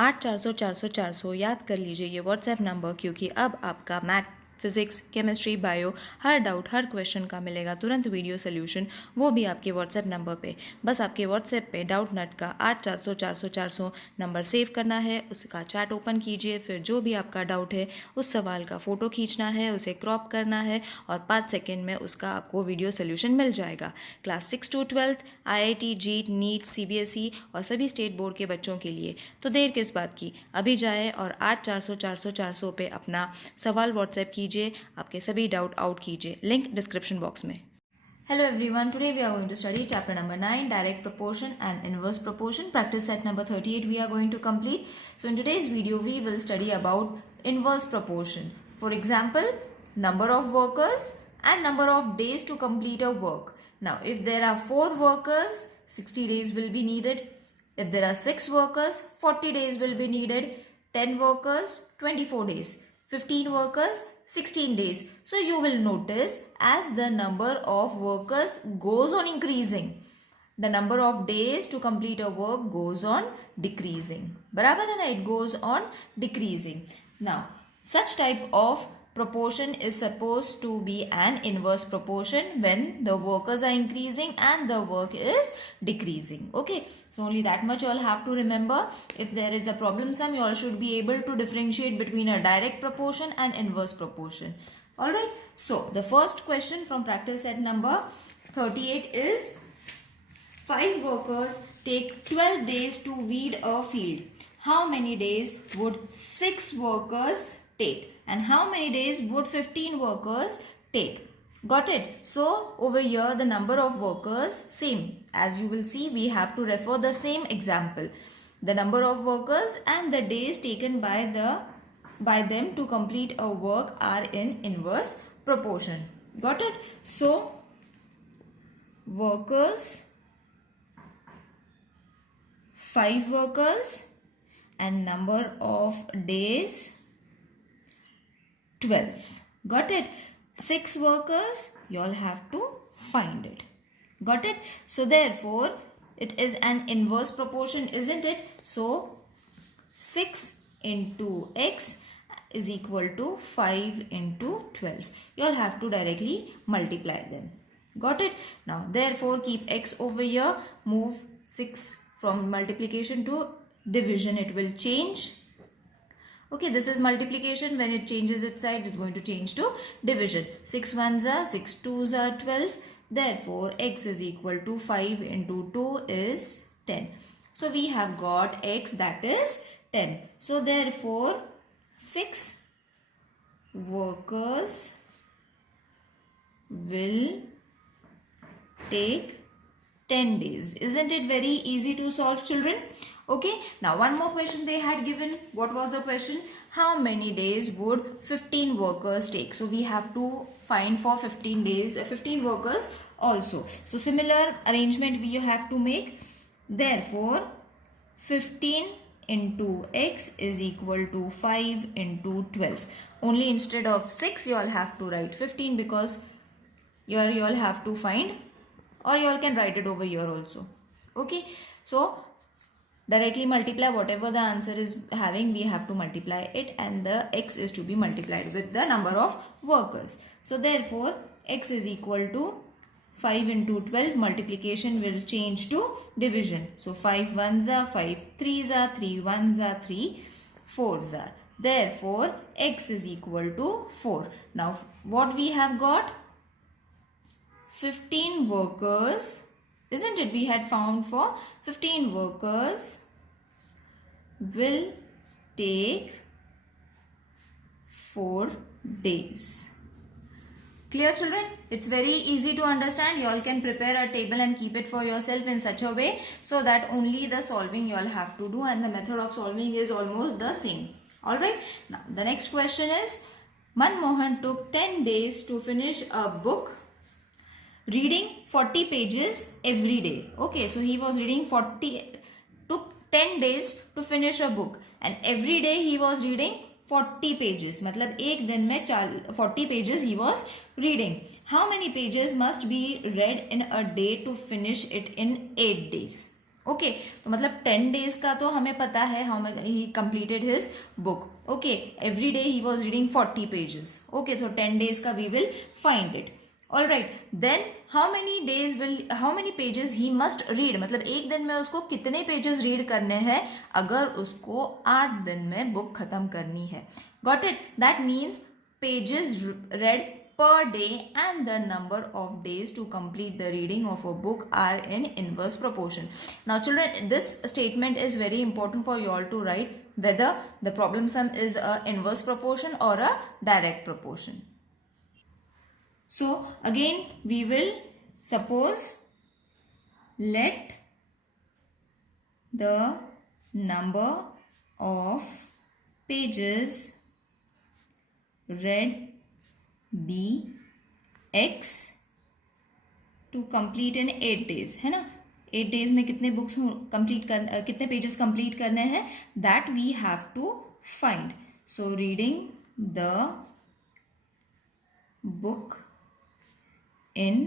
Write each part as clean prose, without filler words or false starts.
8 400 400 400 याद कर लीजिए ये व्हाट्सएप नंबर, क्योंकि अब आपका मैथ, फिजिक्स, केमिस्ट्री, बायो हर डाउट, हर क्वेश्चन का मिलेगा तुरंत वीडियो सोल्यूशन, वो भी आपके व्हाट्सएप नंबर पे। बस आपके व्हाट्सएप पे डाउट नट का 8 400 400 400 नंबर सेव करना है, उसका चैट ओपन कीजिए, फिर जो भी आपका डाउट है उस सवाल का फ़ोटो खींचना है, उसे क्रॉप करना है और 5 सेकेंड में उसका आपको वीडियो सोल्यूशन मिल जाएगा। Class 6 to 12 IIT, JEE, NEET, CBSE और सभी स्टेट बोर्ड के बच्चों के लिए। तो देर किस बात की, अभी जाए और 8 400 400 400 पे अपना सवाल व्हाट्सएप कीजिए, आपके सभी डाउट आउट कीजिए, लिंक डिस्क्रिप्शन बॉक्स में। Hello everyone, today we are going to study chapter number 9, direct proportion and inverse proportion. Practice set number 38 we are going to complete. So in today's video we will study about inverse proportion. For example, number of workers and number of days to complete a work. Now if there are 4 workers, 60 days will be needed. If there are 6 workers, 40 days will be needed. 10 workers, 24 days. 15 workers, 16 days. So you will notice as the number of workers goes on increasing, the number of days to complete a work goes on decreasing. बराबर है ना, it goes on decreasing. Now such type of proportion is supposed to be an inverse proportion when the workers are increasing and the work is decreasing. Okay, so only that much you all have to remember. If there is a problem sum, you all should be able to differentiate between a direct proportion and inverse proportion. Alright, so the first question from practice set number 38 is 5 workers take 12 days to weed a field. How many days would 6 workers take? And how many days would 15 workers take? Got it? So over here the number of workers same. As you will see, we have to refer the same example. The number of workers and the days taken by them to complete a work are in inverse proportion. Got it? So workers, 5 workers and number of days 12. Got it? 6 workers, you all have to find it. Got it? So therefore it is an inverse proportion, isn't it? So 6 into x is equal to 5 into 12. You all have to directly multiply them. Got it? Now therefore keep x over here, move 6 from multiplication to division, it will change. Okay, this is multiplication. When it changes its side, it's going to change to division. 6 ones are 6 twos are 12. Therefore, x is equal to 5 into 2 is 10. So we have got x, that is 10. So therefore, 6 workers will take 10 days. Isn't it very easy to solve, children? Okay, now one more question they had given. What was the question? How many days would 15 workers take? So we have to find for 15 days, 15 workers also. So similar arrangement we have to make. Therefore 15 into x is equal to 5 into 12. Only instead of 6 you all have to write 15, because here you all have to find, or you all can write it over here also. Okay, so directly multiply whatever the answer is having, we have to multiply it, and the x is to be multiplied with the number of workers. So therefore x is equal to 5 into 12, multiplication will change to division. So 5 ones are 5, 3s are 3, 1s are 3, 4s are. Therefore x is equal to 4. Now what we have got? 15 workers, isn't it? We had found for 15 workers will take 4 days. Clear, children? It's very easy to understand. You all can prepare a table and keep it for yourself in such a way so that only the solving you all have to do, and the method of solving is almost the same. Alright, now the next question is, Manmohan took 10 days to finish a book, reading 40 pages every day. Okay, so he was reading took 10 days to finish a book, and every day he was reading 40 pages. मतलब एक दिन में 40 pages he was reading. How many pages must be read in a day to finish it in 8 days? Okay तो मतलब 10 days का तो हमें पता है how he completed his book. Okay every day he was reading 40 pages. Okay तो 10 days का we will find it. All right then how many pages he must read, मतलब एक दिन में उसको कितने पेजेस रीड करने हैं अगर उसको 8 दिन में बुक खत्म करनी है. Got it. That means pages read per day and the number of days to complete the reading of a book are in inverse proportion. Now children, this statement is very important for you all to write whether the problem sum is a inverse proportion or a direct proportion. So again we will suppose let the number of pages read be x to complete in 8 days, है ना. 8 days में कितने books कितने pages complete करने हैं that we have to find. So reading the book in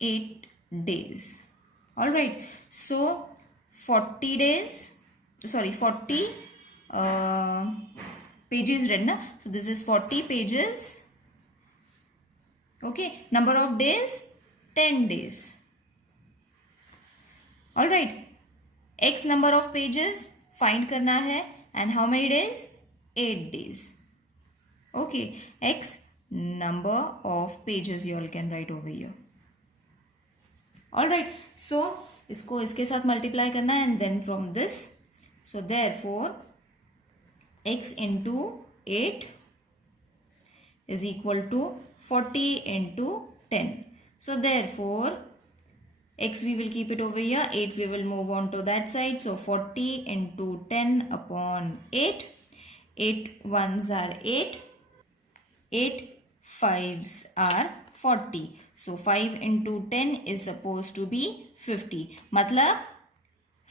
8 days. All right, so 40 days, sorry 40 pages read na, so this is 40 pages. Okay, number of days 10 days. All right, x number of pages find करना है and how many days 8 days. Okay, x number of pages you all can write over here. All right, so इसको इसके साथ multiply करना है and then from this, so therefore x into 8 is equal to 40 into 10. So therefore x we will keep it over here, 8 we will move on to that side. So 40 into 10 upon 8. 8 ones are 8. 8 5s are 40. So 5 into 10 is supposed to be 50. मतलब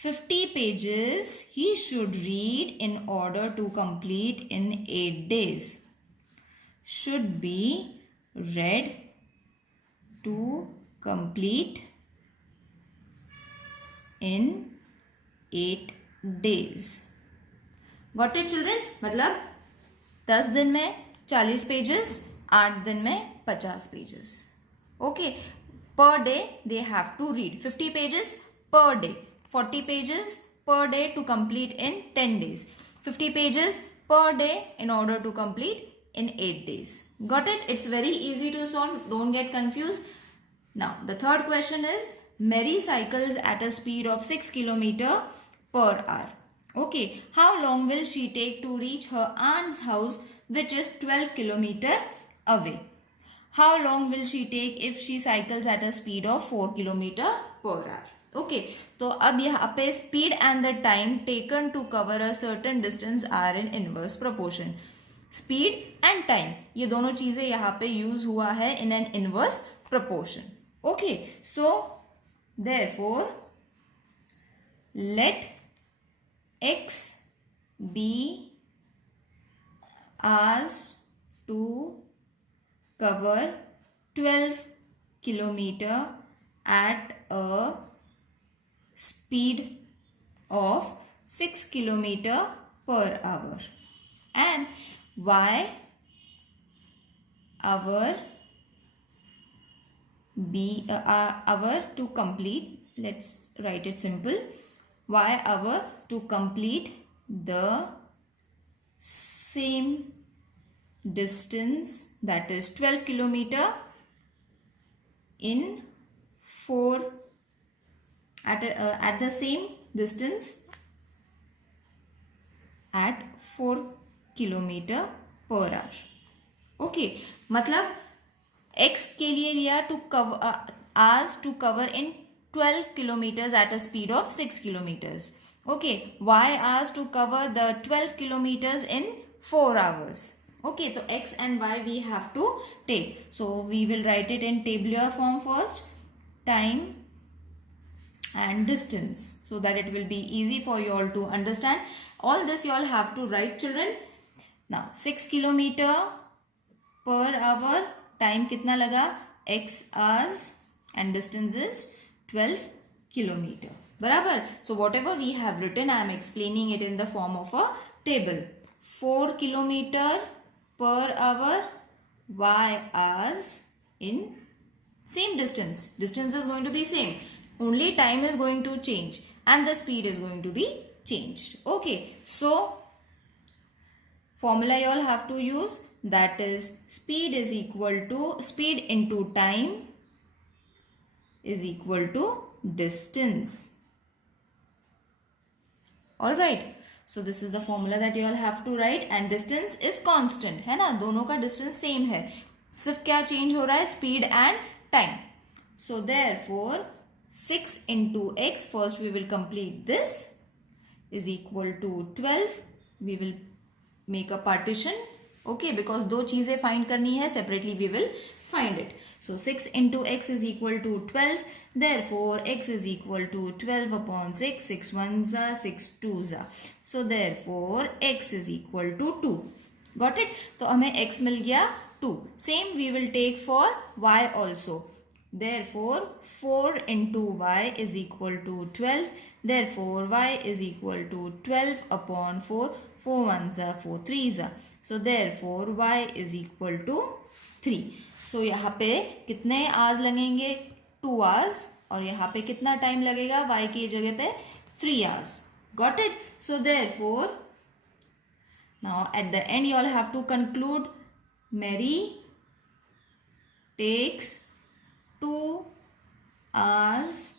50 pages he should read in order to complete in 8 days. Should be read to complete in 8 days. Got it children? मतलब 10 दिन में 40 pages, 8 दिन में 50 pages. Okay per day they have to read 50 pages per day, 40 pages per day to complete in 10 days, 50 pages per day in order to complete in 8 days. Got it? It's very easy to solve. Don't get confused. Now the third question is Mary cycles at a speed of 6 km per hour. Okay, how long will she take to reach her aunt's house which is 12 km away? How long will she take if she cycles at a speed of 4 km per hour? Okay तो अब यहाँ पे speed and the time taken to cover a certain distance are in inverse proportion. Speed and time ये दोनों चीजें यहाँ पे use हुआ है in an inverse proportion. Okay so therefore let x be asked to cover 12 kilometer at a speed of 6 kilometer per hour and y hour to complete, let's write it simple, y hour to complete the same distance, that is 12 kilometer in 4 at the same distance at 4 kilometer per hour. Okay, मतलब x के लिए लिया to cover hours to cover in 12 kilometers at a speed of 6 kilometers. Okay, y hours to cover the 12 kilometers in 4 hours. Okay, so x and y we have to take. So we will write it in tabular form first, time and distance, so that it will be easy for you all to understand. All this you all have to write children. Now 6 kilometer per hour, time kitna laga, x hours and distance is 12 kilometer. बराबर. So whatever we have written, I am explaining it in the form of a table. 4 kilometer per hour, y hours in same distance. Distance is going to be same. Only time is going to change and the speed is going to be changed. Okay. So formula you all have to use, that is speed is equal to speed into time is equal to distance. All right. So this is the formula that you all have to write and distance is constant है ना, दोनों का distance same है, सिर्फ क्या change हो रहा है, speed and time. So therefore 6 into x, first we will complete this, is equal to 12. We will make a partition. Okay, because दो चीजें find करनी है, separately we will find it. So 6 into x is equal to 12. Therefore x is equal to 12 upon 6. 6 ones are 6 twos are. So therefore x is equal to 2. Got it? तो हमें x मिल गया 2. Same we will take for y also. Therefore 4 into y is equal to 12. Therefore y is equal to 12 upon 4. 4 ones are 4 threes are. So therefore y is equal to 3. So यहाँ पे कितने hours लगेंगे, 2 hours, और यहाँ पे कितना time लगेगा y की जगह पे 3 hours. Got it? So therefore now at the end you all have to conclude Mary takes 2 hours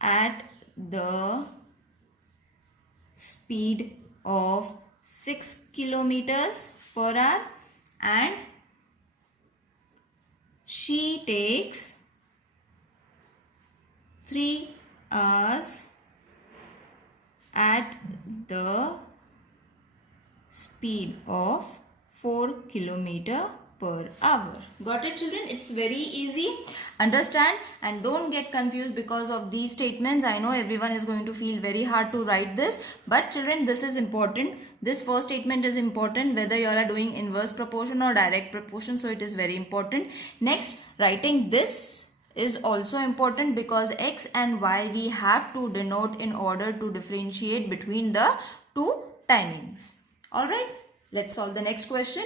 at the speed of 6 kilometers per hour and she takes 3 hours at the speed of 4 kilometer per hour. Got it, children? It's very easy. Understand and don't get confused because of these statements. I know everyone is going to feel very hard to write this, but children, this is important. This first statement is important whether you all are doing inverse proportion or direct proportion, so it is very important. Next, writing this is also important because x and y we have to denote in order to differentiate between the two timings. Alright, let's solve the next question.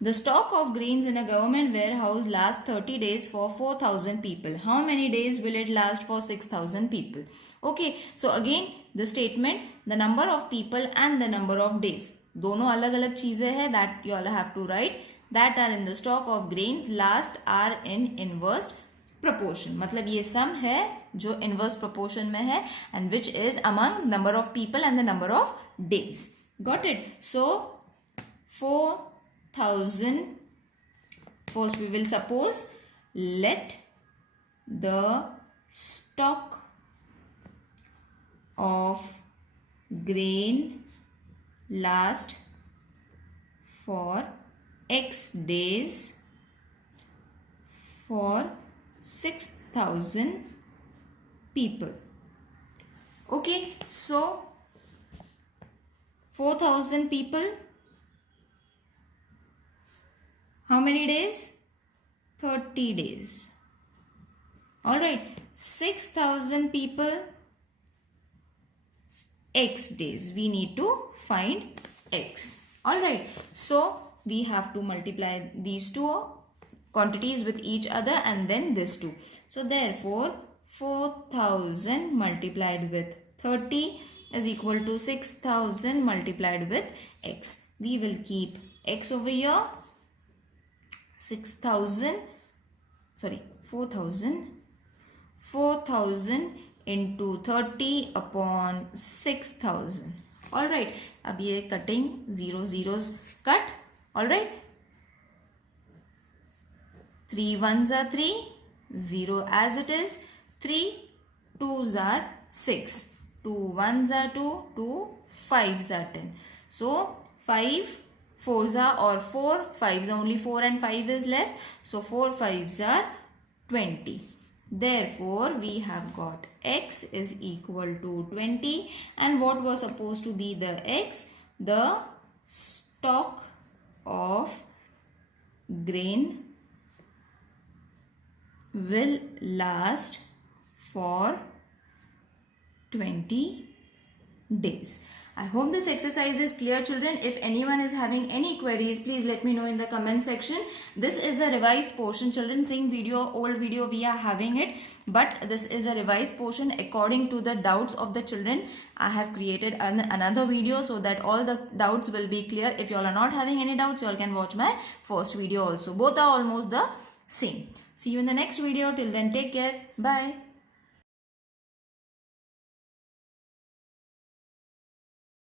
The stock of grains in a government warehouse lasts 30 days for 4,000 people. How many days will it last for 6,000 people? Okay, so again the statement, the number of people and the number of days. दोनों अलग अलग चीजें हैं that you all have to write. That are in the stock of grains last are in inverse proportion. मतलब ये sum है जो inverse proportion में है and which is amongst number of people and the number of days. Got it? So 4,000. First we will suppose let the stock of grain last for X days for 6,000 people. Okay, so 4,000 people. How many days? 30 days. Alright, 6,000 people, X days. We need to find X. Alright, so we have to multiply these two quantities with each other and then this two. So therefore, 4,000 multiplied with 30 is equal to 6,000 multiplied with X. We will keep X over here. 4,000 into 30 upon 6,000. Alright, अब ये cutting 0 zeros cut. Alright, 3 ones are 3, 0 as it is, 3 twos are 6, 2 ones are 2, 2 fives are 10. So 5 fours are or 4 fives are only 4 and 5 is left. So 4 fives are 20. Therefore we have got X is equal to 20. And what was supposed to be the X? The stock of grain will last for 20 days. I hope this exercise is clear, children. If anyone is having any queries, please let me know in the comment section. This is a revised portion, children. Same video, old video we are having it, but this is a revised portion according to the doubts of the children. I have created another video so that all the doubts will be clear. If you all are not having any doubts, you all can watch my first video also. Both are almost the same. See you in the next video. Till then, take care. Bye.